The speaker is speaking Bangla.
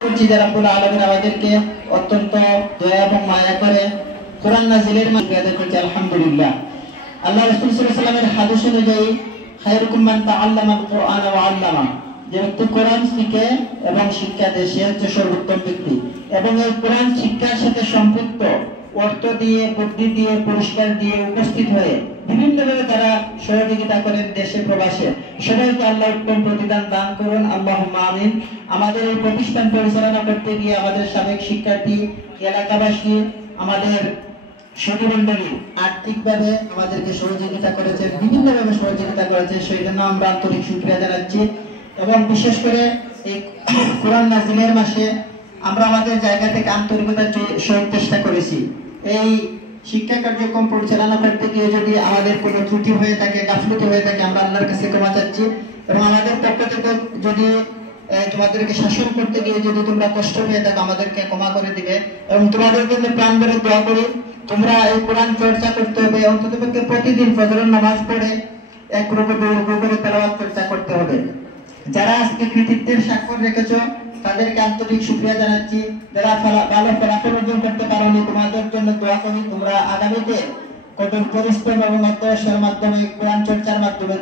যে রব্বুল আলামিন আমাদেরকে অত্যন্ত দয়া এবং মায়া করে কোরআন নাযিলের মাধ্যমে করছে আলহামদুলিল্লাহ। আল্লাহ রাসূল সাল্লাল্লাহু আলাইহি ওয়াসাল্লামের হাদিস অনুযায়ী খায়রুকুম মান তাআল্লামা আল-কুরআন ওয়া আল্লামা, যে ব্যক্তি কোরআন শিখে এবং শিক্ষা দেয় সে হচ্ছে সর্বোত্তম ব্যক্তি। এবং এই কোরআন শিক্ষার সাথে সম্পৃক্ত অর্থ দিয়ে, বুদ্ধি দিয়ে, পুরস্কার দিয়ে উপস্থিত হয়ে বিভিন্নভাবে তারা সহযোগিতা করেন দেশে প্রবাসে। সবাইকে আল্লাহ উত্তম প্রতিদান দান করুন, আল্লাহুম্মা আমিন। আমাদের এই প্রতিষ্ঠান পরিচালনা করতে গিয়ে আমাদের সাবেক শিক্ষার্থী, এলাকাবাসী, আমাদের সহমণ্ডলী আর্থিকভাবে আমাদেরকে সহযোগিতা করেছে, বিভিন্নভাবে সহযোগিতা করেছে, সেই জন্য আমরা আন্তরিক শুকরিয়া জানাচ্ছি। এবং বিশেষ করে এই কোরআন নাযিলের মাসে আমরা আমাদের জায়গা থেকে আন্তরিকতার সহিত চেষ্টা করেছি। এই শিক্ষা কার্যক্রম পরিচালনা করতে গিয়ে যদি আমাদের কোনো ত্রুটি হয়ে থাকে, গাফলতি হয়ে থাকে, আমরা আল্লাহর কাছে ক্ষমা চাচ্ছি। এবং আমাদের পক্ষ থেকে যদি তোমাদেরকে শাসন করতে গিয়ে যদি তোমরা কষ্ট পেয়ে থাকো, আমাদেরকে ক্ষমা করে দিবে। এবং তোমাদের জন্য প্রাণ ভরে দোয়া করি, তোমরা এই কোরআন চর্চা করতে হবে, অন্ততপক্ষে প্রতিদিন ফজরের নামাজ পড়ে এক রুকু দুই রুকু করে তেলাওয়াত চর্চা করতে হবে। যারা আজকে কৃতিত্বের স্বাক্ষর রেখেছো তাদেরকে আন্তরিক শুকরিয়া জানাচ্ছি। যারা ভালো ফলাফল অর্জন করতে পারোনি, তোমাদের জন্য দোয়া করি তোমরা আগামীতে কঠোর পরিশ্রম এবং অধ্যয়নের মাধ্যমে, কোরআন চর্চার মাধ্যমে